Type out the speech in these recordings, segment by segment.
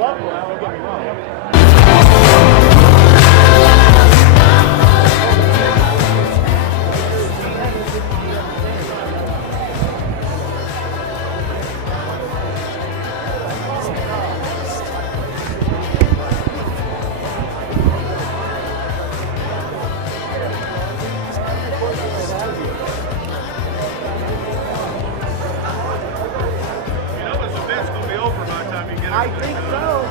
love Corral, don't get me wrong. I think so.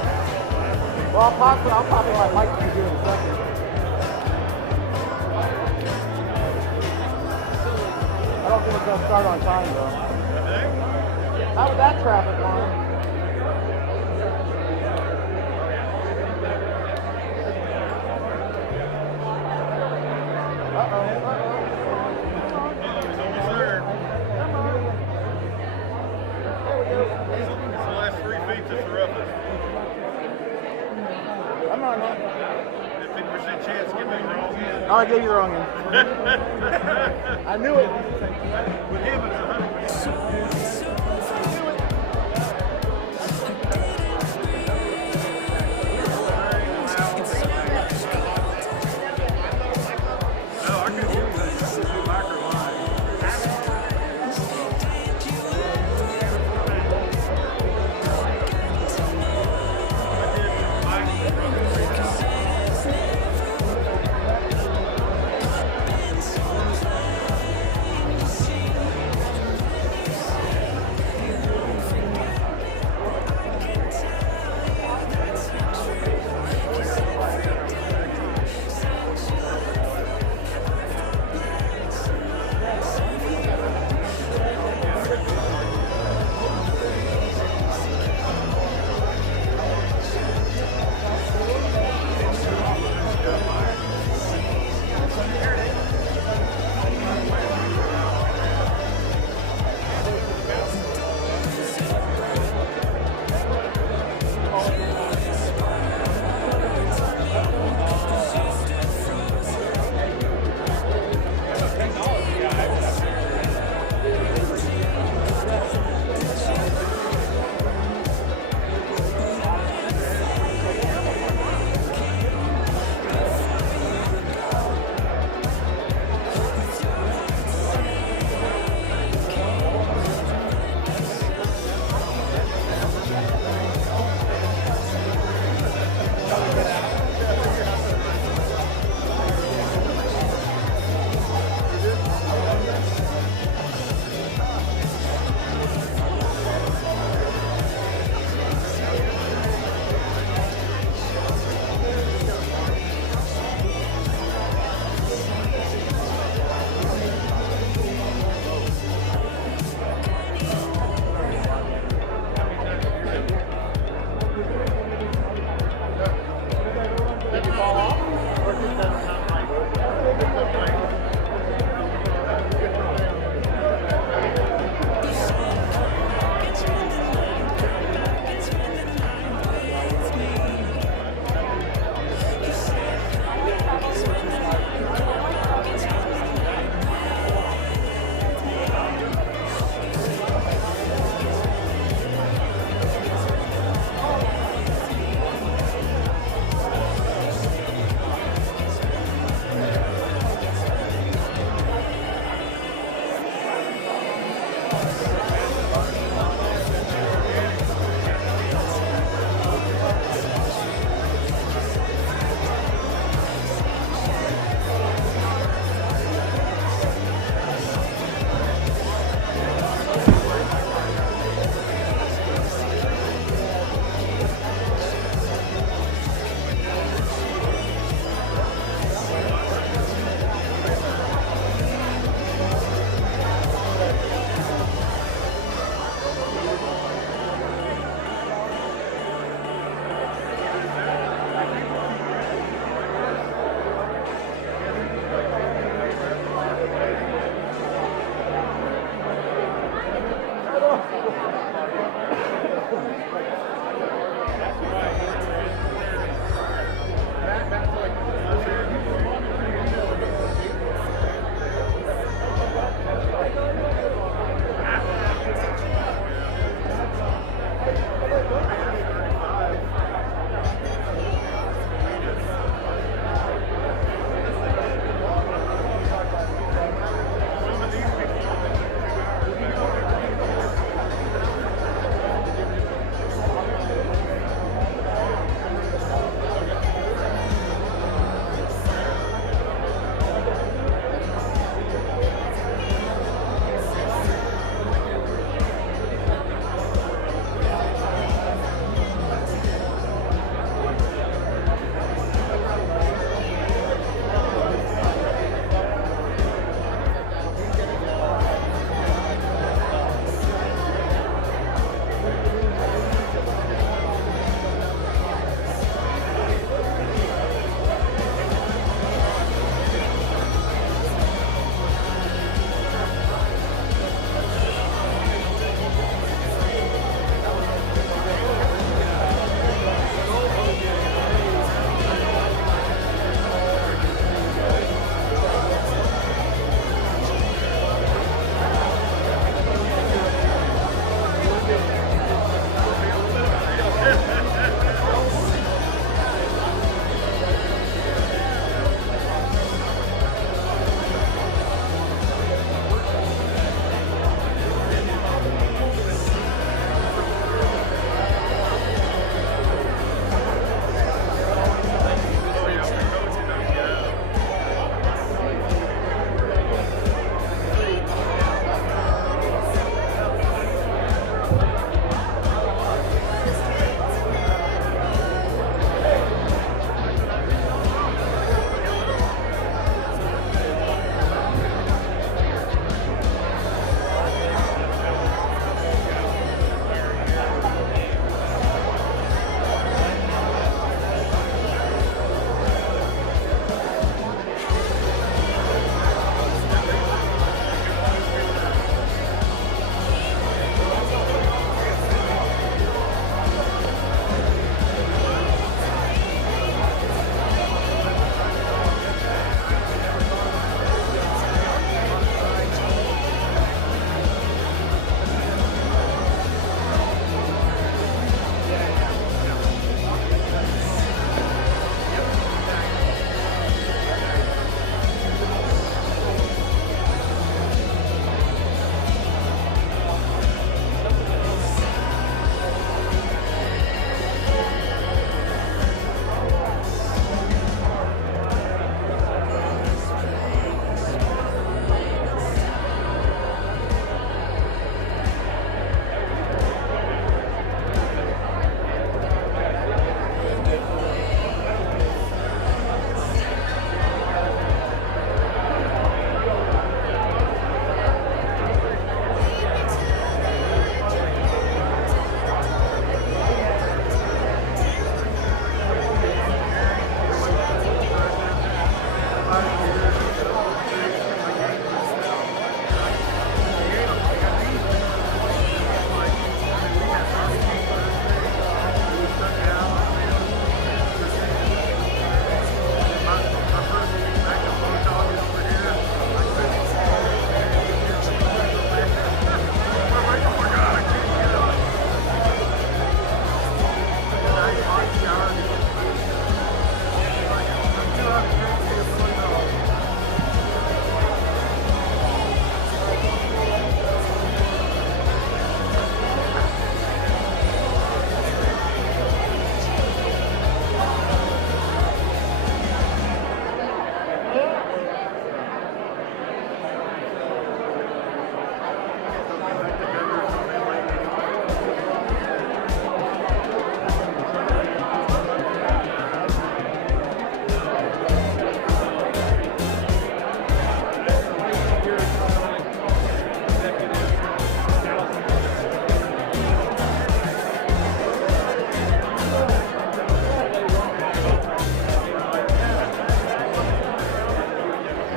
Well, I'll pop in my mic for you in a second. I don't think it's going to start on time, though. How would that traffic line? Oh, I gave you the wrong one. I knew it. With him, it's 100%.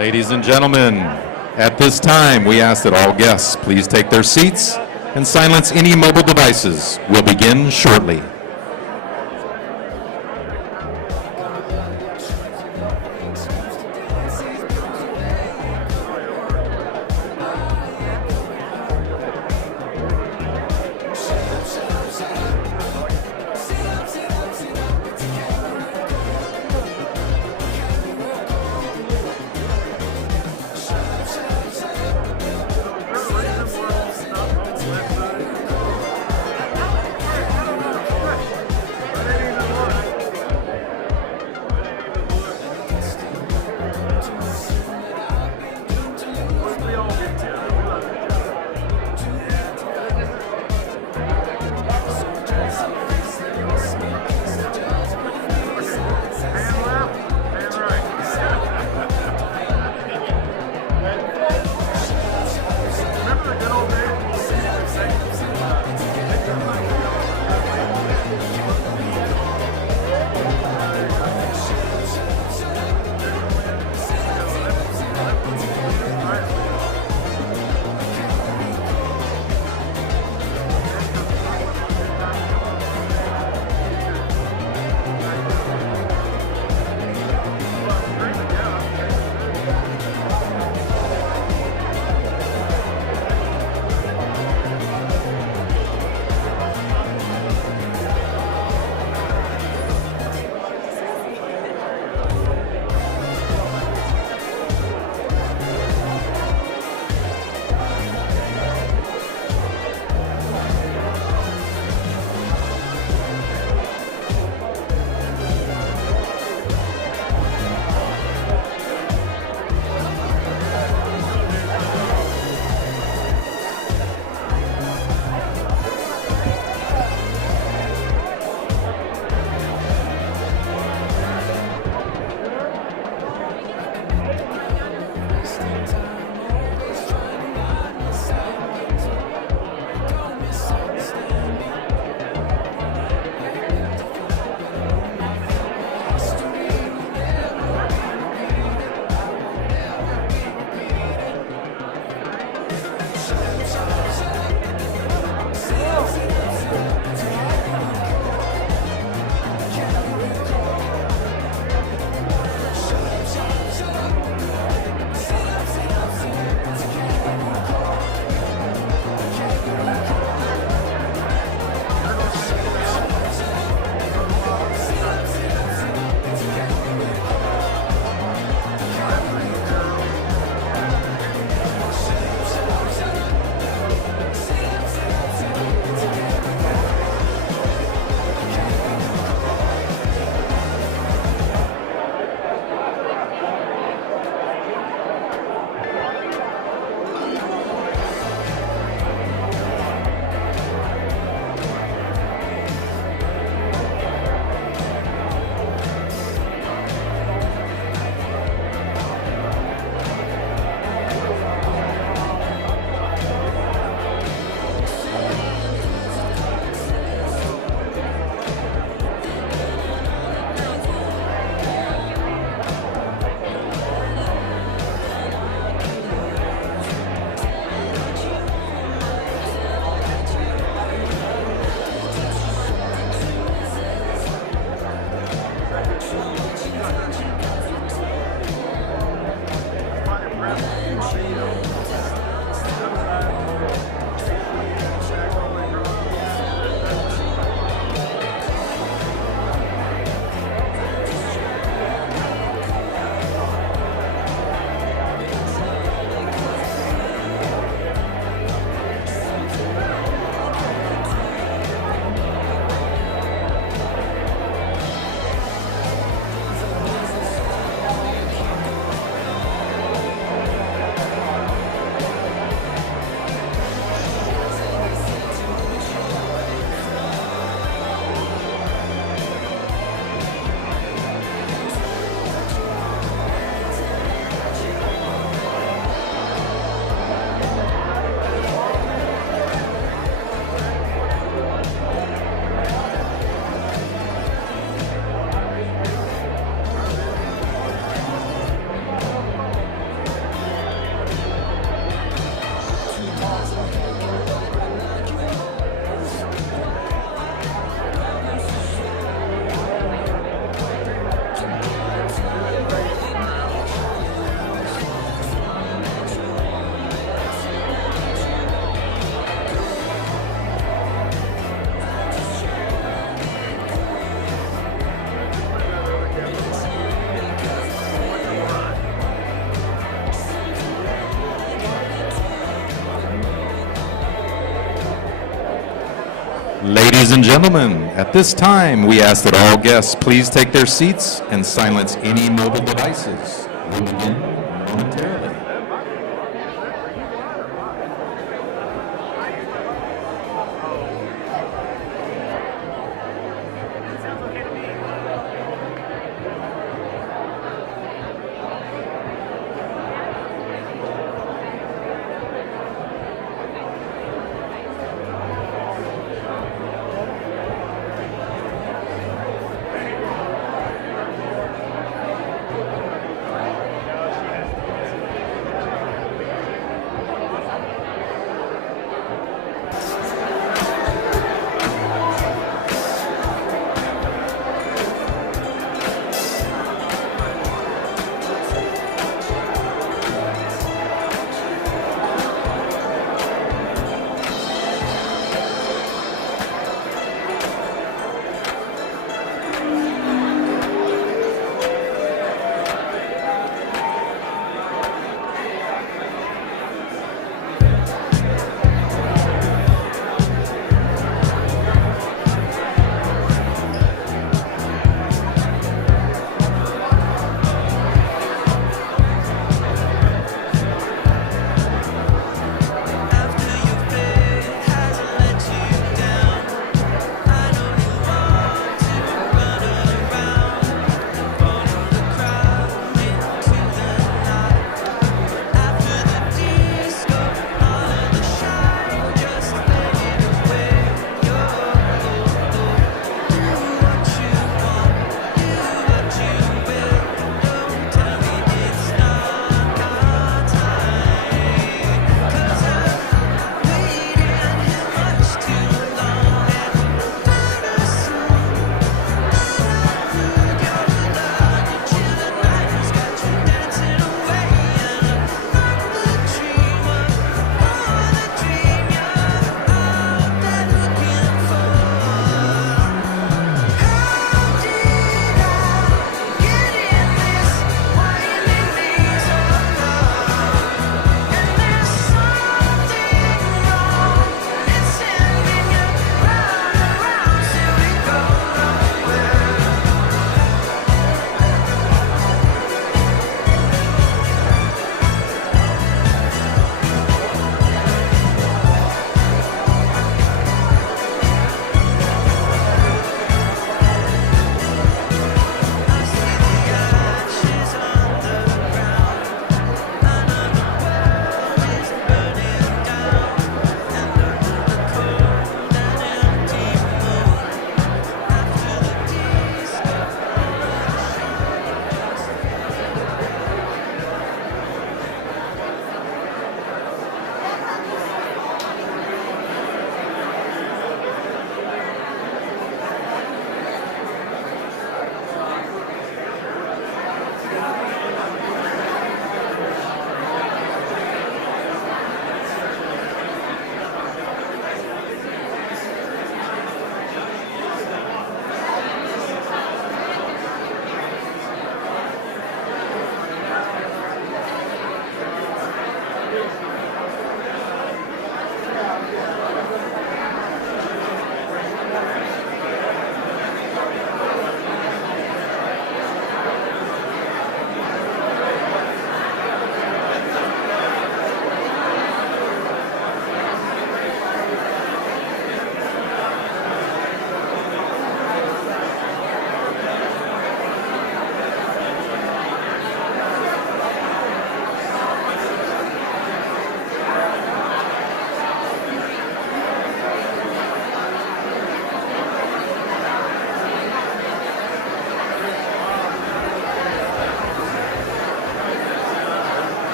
Ladies and gentlemen, at this time, we ask that all guests please take their seats and silence any mobile devices. We'll begin shortly. Ladies and gentlemen, at this time, we ask that all guests please take their seats and silence any mobile devices. We'll begin momentarily.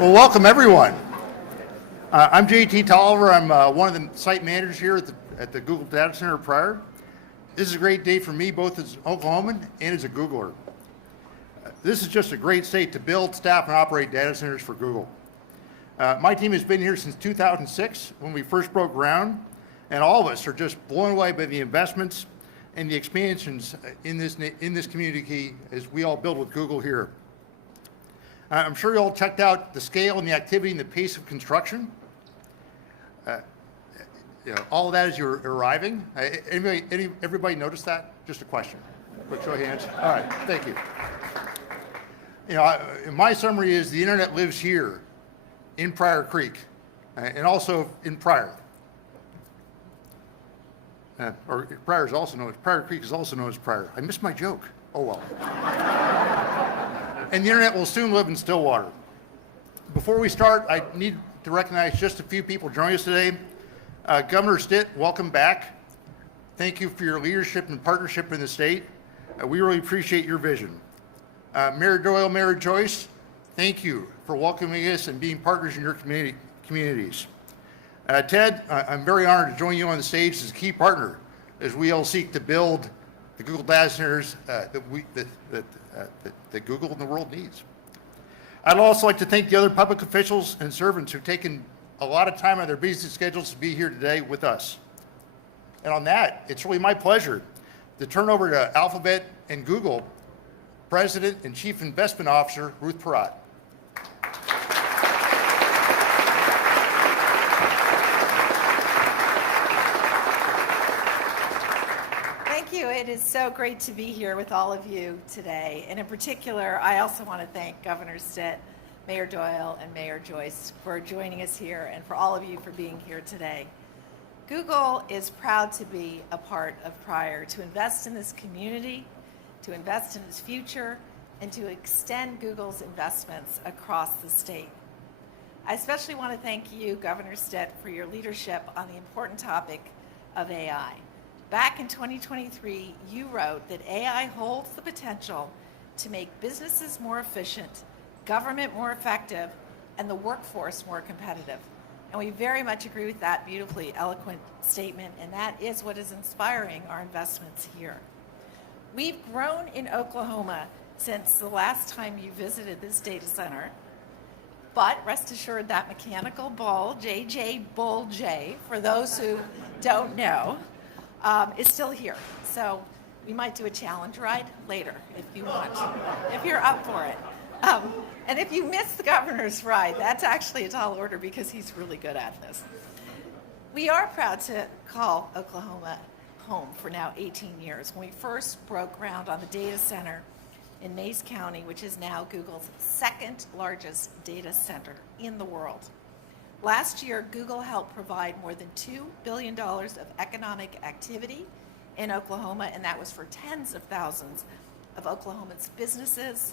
Well, welcome everyone. I'm JT Tolliver. I'm one of the site managers here at the Google Data Center of Pryor. This is a great day for me, both as an Oklahoman and as a Googler. This is just a great state to build, staff, and operate data centers for Google. My team has been here since 2006 when we first broke ground, and all of us are just blown away by the investments and the expansions in this community as we all build with Google here. I'm sure you all checked out the scale and the activity and the pace of construction. All of that as you're arriving. Everybody notice that? Just a question. Quick show of hands. All right, thank you. My summary is the internet lives here in Pryor Creek and also in Pryor. Or Pryor Creek is also known as Pryor. I missed my joke. Oh well. And the internet will soon live in Stillwater. Before we start, I need to recognize just a few people joining us today. Governor Stitt, welcome back. Thank you for your leadership and partnership in the state. We really appreciate your vision. Mayor Doyle, Mayor Joyce, thank you for welcoming us and being partners in your communities. Ted, I'm very honored to join you on the stage as a key partner as we all seek to build the Google data centers that Google and the world needs. I'd also like to thank the other public officials and servants who've taken a lot of time on their busy schedules to be here today with us. And on that, it's really my pleasure to turn over to Alphabet and Google President and Chief Investment Officer, Ruth Pryor. Thank you. It is so great to be here with all of you today. And in particular, I also want to thank Governor Stitt, Mayor Doyle, and Mayor Joyce for joining us here, and for all of you for being here today. Google is proud to be a part of Pryor, to invest in this community, to invest in its future, and to extend Google's investments across the state. I especially want to thank you, Governor Stitt, for your leadership on the important topic of AI. Back in 2023, you wrote that AI holds the potential to make businesses more efficient, government more effective, and the workforce more competitive. And we very much agree with that beautifully eloquent statement, and that is what is inspiring our investments here. We've grown in Oklahoma since the last time you visited this data center, but rest assured that mechanical bull, JJ Bull J, for those who don't know, is still here. So we might do a challenge ride later if you want, if you're up for it. And if you miss the governor's ride, that's actually a tall order because he's really good at this. We are proud to call Oklahoma home for now 18 years. When we first broke ground on the data center in Mays County, which is now Google's second largest data center in the world. Last year, Google helped provide more than $2 billion of economic activity in Oklahoma, and that was for tens of thousands of Oklahomans' businesses,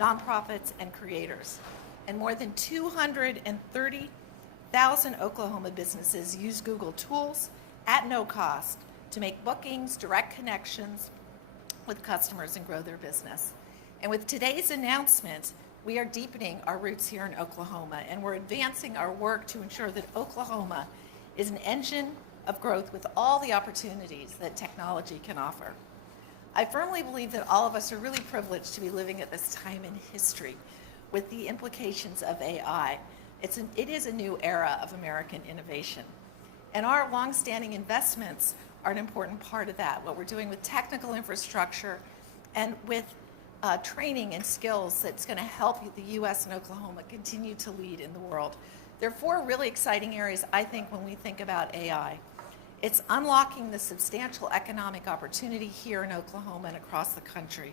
nonprofits, and creators. And more than 230,000 Oklahoma businesses use Google tools at no cost to make bookings, direct connections with customers, and grow their business. And with today's announcement, we are deepening our roots here in Oklahoma, and we're advancing our work to ensure that Oklahoma is an engine of growth with all the opportunities that technology can offer. I firmly believe that all of us are really privileged to be living at this time in history with the implications of AI. It is a new era of American innovation. And our longstanding investments are an important part of that, what we're doing with technical infrastructure and with training and skills that's going to help the U.S. and Oklahoma continue to lead in the world. There are four really exciting areas, I think, when we think about AI. It's unlocking the substantial economic opportunity here in Oklahoma and across the country.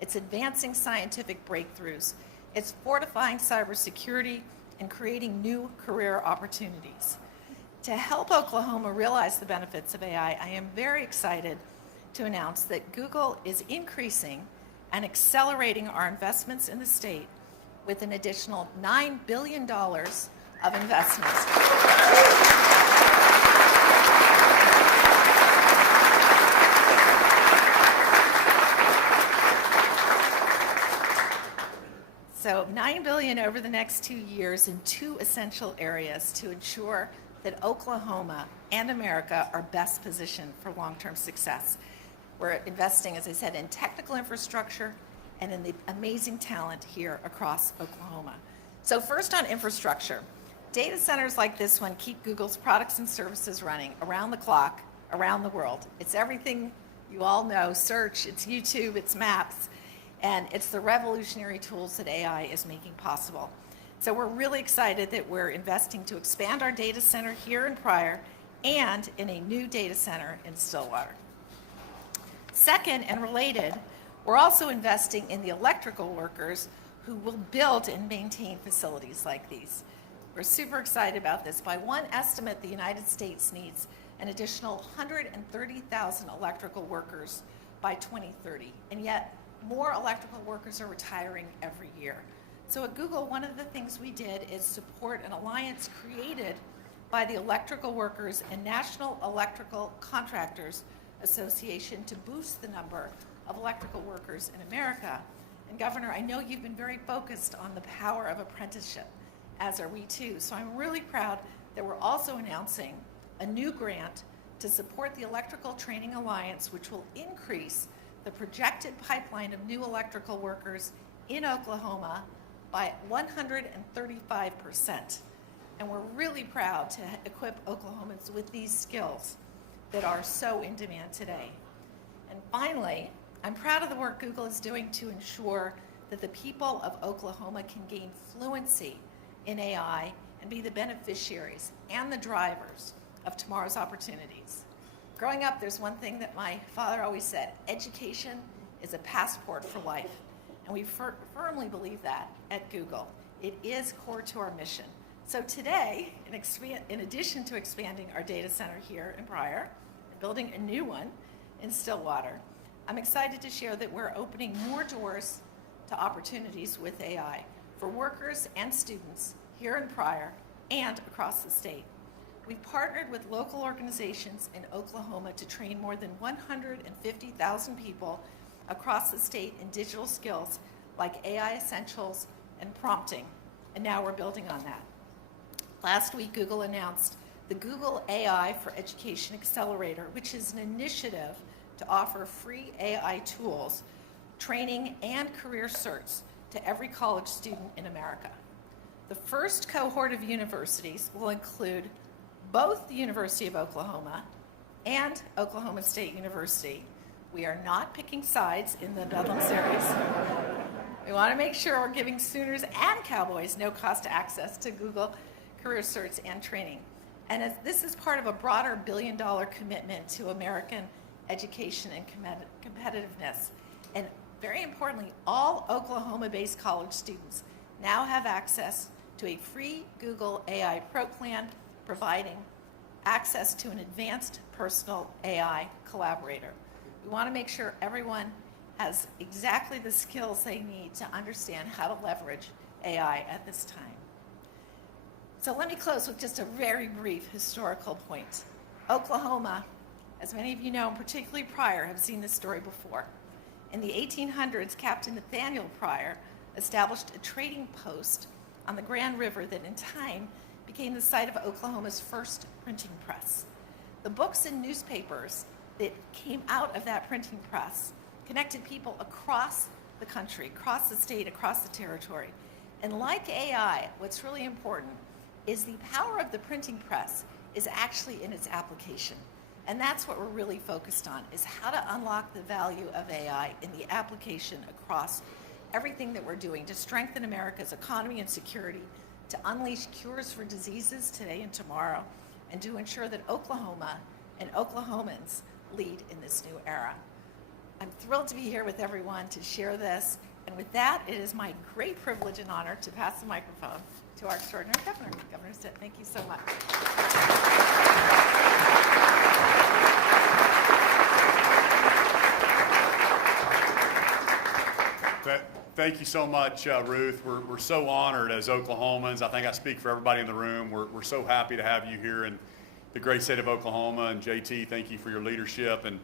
It's advancing scientific breakthroughs. It's fortifying cybersecurity and creating new career opportunities. To help Oklahoma realize the benefits of AI, I am very excited to announce that Google is increasing and accelerating our investments in the state with an additional $9 billion of investments. So $9 billion over the next 2 years in 2 essential areas to ensure that Oklahoma and America are best positioned for long-term success. We're investing, as I said, in technical infrastructure and in the amazing talent here across Oklahoma. So first on infrastructure, data centers like this one keep Google's products and services running around the clock, around the world. It's everything you all know, search, it's YouTube, it's maps, and it's the revolutionary tools that AI is making possible. So we're really excited that we're investing to expand our data center here in Pryor and in a new data center in Stillwater. Second, and related, we're also investing in the electrical workers who will build and maintain facilities like these. We're super excited about this. By one estimate, the United States needs an additional 130,000 electrical workers by 2030, and yet more electrical workers are retiring every year. So at Google, one of the things we did is support an alliance created by the Electrical Workers and National Electrical Contractors Association to boost the number of electrical workers in America. And Governor, I know you've been very focused on the power of apprenticeship, as are we too. So I'm really proud that we're also announcing a new grant to support the Electrical Training Alliance, which will increase the projected pipeline of new electrical workers in Oklahoma by 135%. And we're really proud to equip Oklahomans with these skills that are so in demand today. And finally, I'm proud of the work Google is doing to ensure that the people of Oklahoma can gain fluency in AI and be the beneficiaries and the drivers of tomorrow's opportunities. Growing up, there's one thing that my father always said: education is a passport for life. And we firmly believe that at Google. It is core to our mission. So today, in addition to expanding our data center here in Pryor and building a new one in Stillwater, I'm excited to share that we're opening more doors to opportunities with AI for workers and students here in Pryor and across the state. We've partnered with local organizations in Oklahoma to train more than 150,000 people across the state in digital skills like AI essentials and prompting, and now we're building on that. Last week, Google announced the Google AI for Education Accelerator, which is an initiative to offer free AI tools, training, and career certs to every college student in America. The first cohort of universities will include both the University of Oklahoma and Oklahoma State University. We are not picking sides in the Bedlam series. We want to make sure we're giving Sooners and Cowboys no-cost access to Google career certs and training. And as this is part of a broader billion-dollar commitment to American education and competitiveness. And very importantly, all Oklahoma-based college students now have access to a free Google AI Pro plan, providing access to an advanced personal AI collaborator. We want to make sure everyone has exactly the skills they need to understand how to leverage AI at this time. So let me close with just a very brief historical point. Oklahoma, as many of you know, and particularly Pryor, have seen this story before. In the 1800s, Captain Nathaniel Pryor established a trading post on the Grand River that in time became the site of Oklahoma's first printing press. The books and newspapers that came out of that printing press connected people across the country, across the state, across the territory. And like AI, what's really important is the power of the printing press is actually in its application. And that's what we're really focused on, is how to unlock the value of AI in the application across everything that we're doing to strengthen America's economy and security, to unleash cures for diseases today and tomorrow, and to ensure that Oklahoma and Oklahomans lead in this new era. I'm thrilled to be here with everyone to share this. And with that, it is my great privilege and honor to pass the microphone to our extraordinary governor, Governor Stitt. Thank you so much. Thank you so much, Ruth. We're so honored as Oklahomans. I think I speak for everybody in the room. We're so happy to have you here in the great state of Oklahoma. And JT, thank you for your leadership. And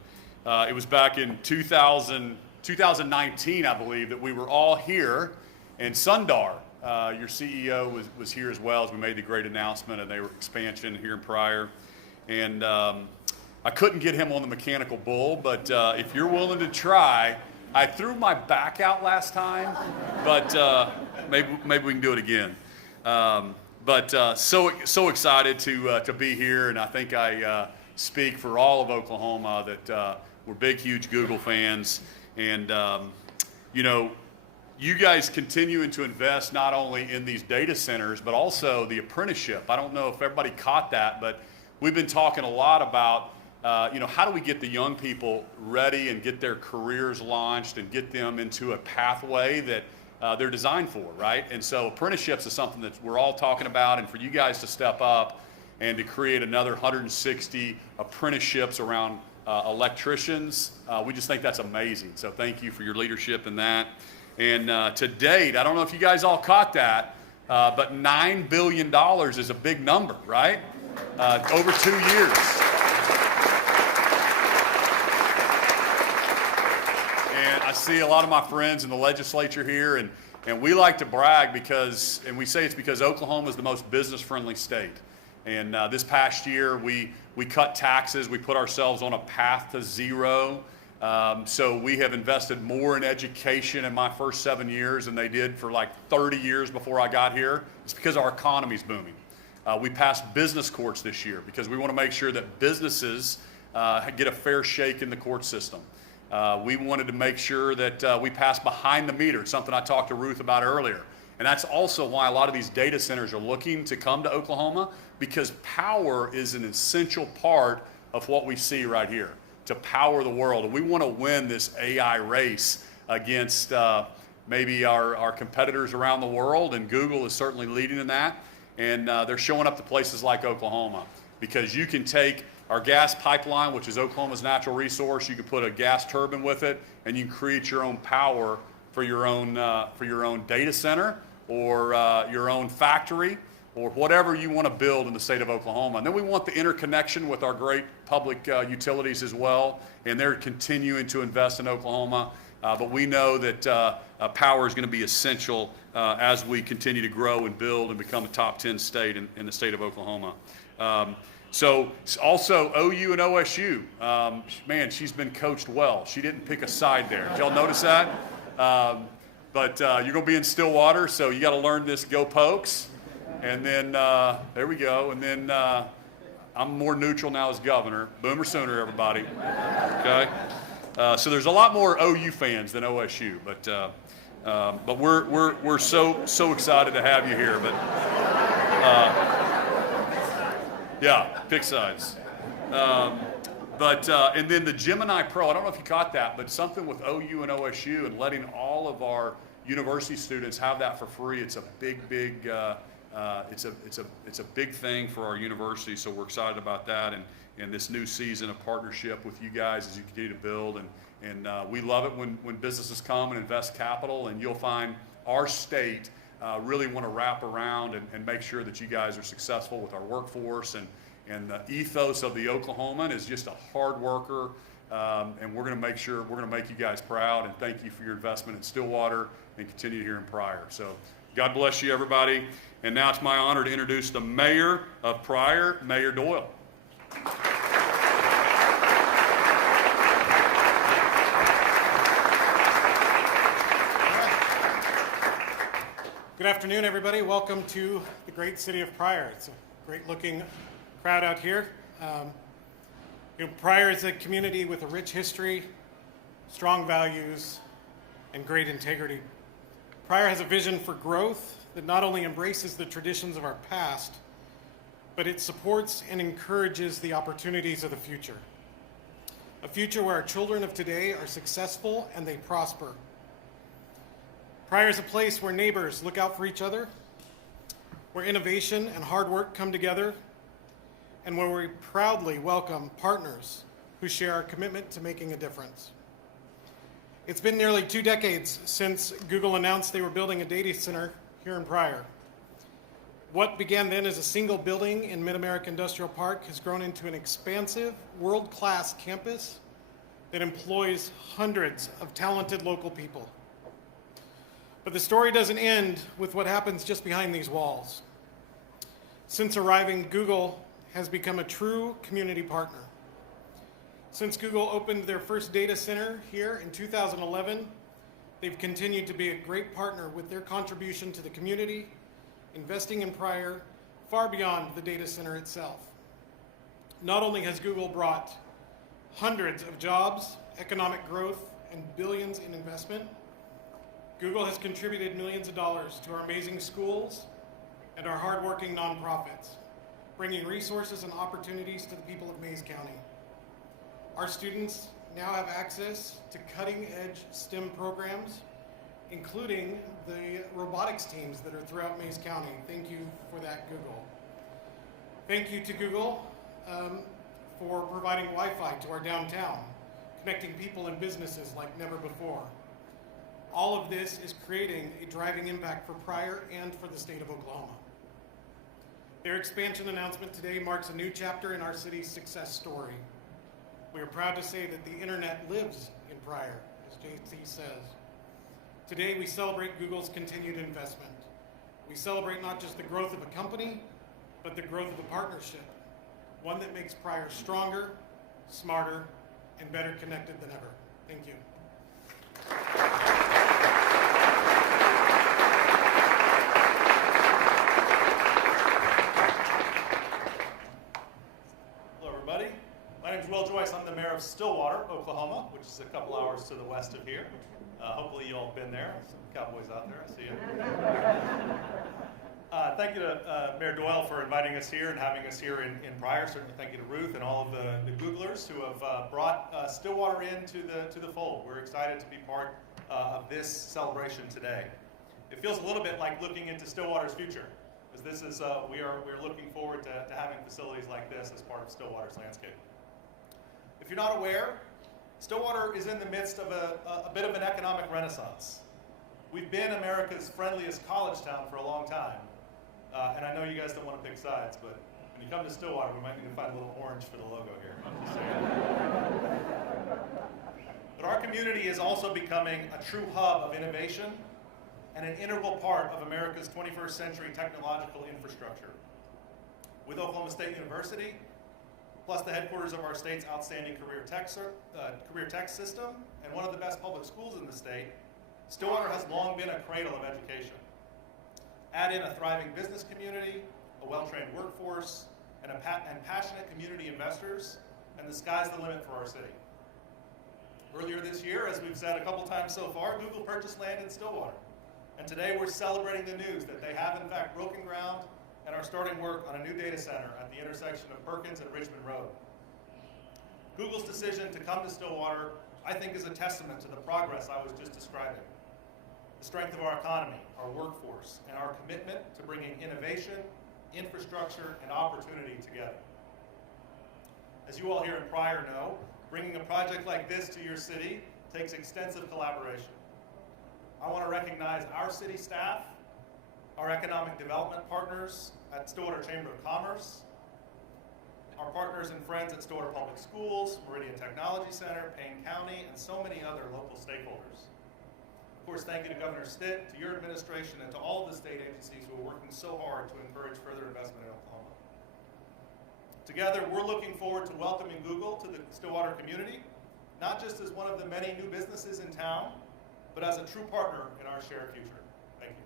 it was back in 2019, I believe, that we were all here in Sundar Your CEO was here as well as we made the great announcement and they were expansion here in Pryor. And I couldn't get him on the mechanical bull, but if you're willing to try, I threw my back out last time, but maybe we can do it again. So excited to be here, and I think I speak for all of Oklahoma that we're big, huge Google fans, and you know, you guys continuing to invest not only in these data centers, but also the apprenticeship. I don't know if everybody caught that, but we've been talking a lot about, you know, how do we get the young people ready and get their careers launched and get them into a pathway that they're designed for, right? And so apprenticeships is something that we're all talking about, and for you guys to step up and to create another 160 apprenticeships around electricians, we just think that's amazing. So thank you for your leadership in that. And to date, I don't know if you guys all caught that, but $9 billion is a big number, right? Over 2 years. And I see a lot of my friends in the legislature here, and we like to brag because, and we say it's because Oklahoma is the most business-friendly state. And this past year, we cut taxes, we put ourselves on a path to zero. So we have invested more in education in my first 7 years than they did for like 30 years before I got here. It's because our economy's booming. We passed business courts this year because we want to make sure that businesses get a fair shake in the court system. We wanted to make sure that we pass behind the meter, something I talked to Ruth about earlier. And that's also why a lot of these data centers are looking to come to Oklahoma, because power is an essential part of what we see right here, to power the world. And we want to win this AI race against maybe our competitors around the world, and Google is certainly leading in that. And they're showing up to places like Oklahoma, because you can take our gas pipeline, which is Oklahoma's natural resource, you can put a gas turbine with it, and you can create your own power for your own data center or your own factory or whatever you want to build in the state of Oklahoma. And then we want the interconnection with our great public utilities as well, and they're continuing to invest in Oklahoma. But we know that power is going to be essential as we continue to grow and build and become a top 10 state in the state of Oklahoma. So also OU and OSU, man, she's been coached well. She didn't pick a side there. Did y'all notice that? But you're going to be in Stillwater, so you got to learn this Go Pokes. And then there we go. And then I'm more neutral now as governor. Boomer Sooner, everybody. Okay. So there's a lot more OU fans than OSU, but we're so excited to have you here. But yeah, pick sides. And then the Gemini Pro, I don't know if you caught that, but something with OU and OSU and letting all of our university students have that for free. It's a big it's a big thing for our university. So we're excited about that and this new season of partnership with you guys as you continue to build. And we love it when businesses come and invest capital, and you'll find our state really want to wrap around and make sure that you guys are successful with our workforce. And the ethos of the Oklahoman is just a hard worker, and we're going to make sure, we're going to make you guys proud, and thank you for your investment in Stillwater and continue here in Pryor. So God bless you, everybody. And now it's my honor to introduce the mayor of Pryor, Mayor Doyle. Good afternoon, everybody. Welcome to the great city of Pryor. It's a great-looking crowd out here. Pryor is a community with a rich history, strong values, and great integrity. Pryor has a vision for growth that not only embraces the traditions of our past, but it supports and encourages the opportunities of the future. A future where our children of today are successful and they prosper. Pryor is a place where neighbors look out for each other, where innovation and hard work come together, and where we proudly welcome partners who share our commitment to making a difference. It's been nearly 2 decades since Google announced they were building a data center here in Pryor. What began then as a single building in Mid-America Industrial Park has grown into an expansive, world-class campus that employs hundreds of talented local people. But the story doesn't end with what happens just behind these walls. Since arriving, Google has become a true community partner. Since Google opened their first data center here in 2011, they've continued to be a great partner with their contribution to the community, investing in Pryor far beyond the data center itself. Not only has Google brought hundreds of jobs, economic growth, and billions in investment, Google has contributed millions of dollars to our amazing schools and our hardworking nonprofits, bringing resources and opportunities to the people of Mays County. Our students now have access to cutting-edge STEM programs, including the robotics teams that are throughout Mays County. Thank you for that, Google. Thank you to Google for providing Wi-Fi to our downtown, connecting people and businesses like never before. All of this is creating a driving impact for Pryor and for the state of Oklahoma. Their expansion announcement today marks a new chapter in our city's success story. We are proud to say that the internet lives in Pryor, as JT says. Today we celebrate Google's continued investment. We celebrate not just the growth of a company, but the growth of a partnership, one that makes Pryor stronger, smarter, and better connected than ever. Thank you. I'm the mayor of Stillwater, Oklahoma, which is a couple hours to the west of here. Hopefully you all have been there. Some cowboys out there, I see you. Thank you to Mayor Doyle for inviting us here and having us here in Pryor. Certainly thank you to Ruth and all of the Googlers who have brought Stillwater into the fold. We're excited to be part of this celebration today. It feels a little bit like looking into Stillwater's future, as this is we're looking forward to having facilities like this as part of Stillwater's landscape. If you're not aware, Stillwater is in the midst of a bit of an economic renaissance. We've been America's friendliest college town for a long time. And I know you guys don't want to pick sides, but when you come to Stillwater, we might need to find a little orange for the logo here. But our community is also becoming a true hub of innovation and an integral part of America's 21st century technological infrastructure. With Oklahoma State University, plus the headquarters of our state's outstanding career tech system, and one of the best public schools in the state, Stillwater has long been a cradle of education. Add in a thriving business community, a well-trained workforce, and passionate community investors, and the sky's the limit for our city. Earlier this year, as we've said a couple times so far, Google purchased land in Stillwater. And today we're celebrating the news that they have in fact broken ground and are starting work on a new data center at the intersection of Perkins and Richmond Road. Google's decision to come to Stillwater, I think, is a testament to the progress I was just describing. The strength of our economy, our workforce, and our commitment to bringing innovation, infrastructure, and opportunity together. As you all here in Pryor know, bringing a project like this to your city takes extensive collaboration. I want to recognize our city staff, our economic development partners at Stillwater Chamber of Commerce, our partners and friends at Stillwater Public Schools, Meridian Technology Center, Payne County, and so many other local stakeholders. Of course, thank you to Governor Stitt, to your administration, and to all of the state agencies who are working so hard to encourage further investment in Oklahoma. Together, we're looking forward to welcoming Google to the Stillwater community, not just as one of the many new businesses in town, but as a true partner in our shared future. Thank you.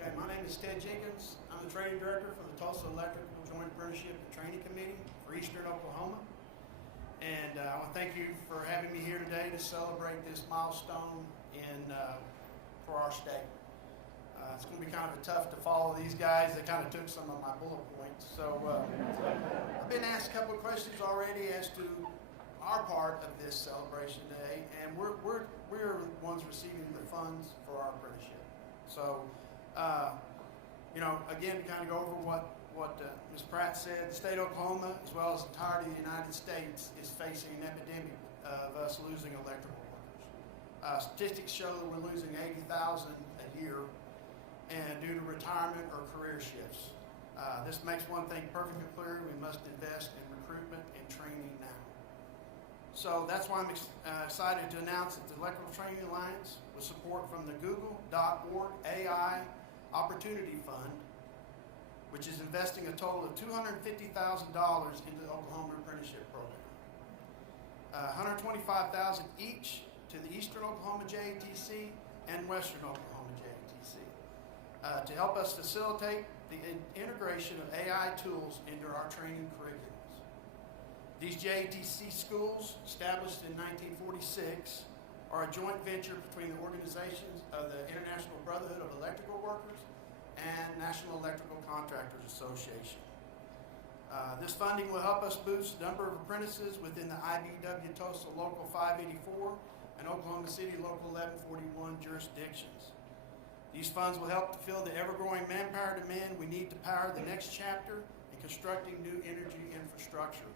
Okay, my name is Ted Jenkins. I'm the training director for the Tulsa Electrical Joint Apprenticeship and Training Committee for Eastern Oklahoma. And I want to thank you for having me here today to celebrate this milestone for our state. It's going to be kind of tough to follow these guys. They kind of took some of my bullet points. So I've been asked a couple of questions already as to our part of this celebration today, and we're the ones receiving the funds for our apprenticeship. So, again, to kind of go over what Ms. Pratt said, the state of Oklahoma, as well as the entirety of the United States, is facing an epidemic of us losing electrical workers. Statistics show that we're losing 80,000 a year, and due to retirement or career shifts. This makes one thing perfectly clear: we must invest in recruitment and training now. So that's why I'm excited to announce that the Electrical Training Alliance, with support from the Google.org AI Opportunity Fund, which is investing a total of $250,000 into the Oklahoma Apprenticeship Program. $125,000 each to the Eastern Oklahoma JATC and Western Oklahoma JATC to help us facilitate the integration of AI tools into our training curriculums. These JATC schools, established in 1946, are a joint venture between the organizations of the International Brotherhood of Electrical Workers and National Electrical Contractors Association. This funding will help us boost the number of apprentices within the IBW Tulsa Local 584 and Oklahoma City Local 1141 jurisdictions. These funds will help to fill the ever-growing manpower demand we need to power the next chapter in constructing new energy infrastructure.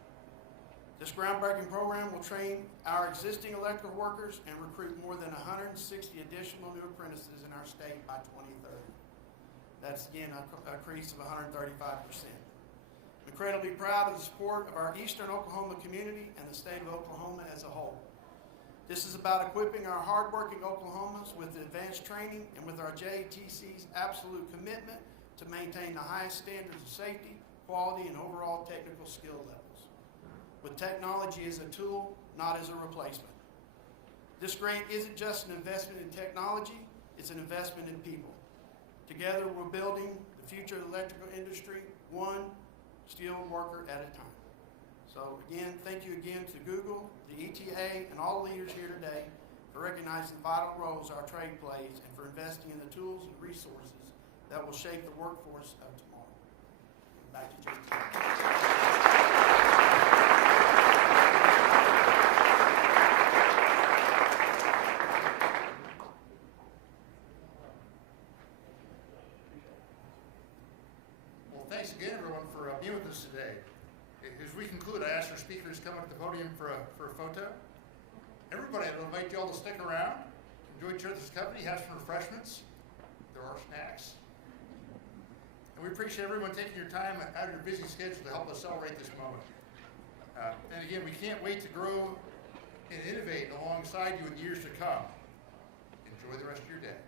This groundbreaking program will train our existing electrical workers and recruit more than 160 additional new apprentices in our state by 2030. That's, again, an increase of 135%. I'm incredibly proud of the support of our Eastern Oklahoma community and the state of Oklahoma as a whole. This is about equipping our hardworking Oklahomans with advanced training and with our JATC's absolute commitment to maintain the highest standards of safety, quality, and overall technical skill levels, with technology as a tool, not as a replacement. This grant isn't just an investment in technology, it's an investment in people. Together, we're building the future of the electrical industry, one steel worker at a time. So again, thank you again to Google, the ETA, and all the leaders here today for recognizing the vital roles our trade plays and for investing in the tools and resources that will shape the workforce of tomorrow. Back to JT. Thanks again, everyone, for being with us today. As we conclude, I ask our speakers to come up to the podium for a photo. Everybody, I'd invite you all to stick around, enjoy each other's company, have some refreshments. There are snacks. And we appreciate everyone taking your time out of your busy schedule to help us celebrate this moment. And again, we can't wait to grow and innovate alongside you in years to come. Enjoy the rest of your day.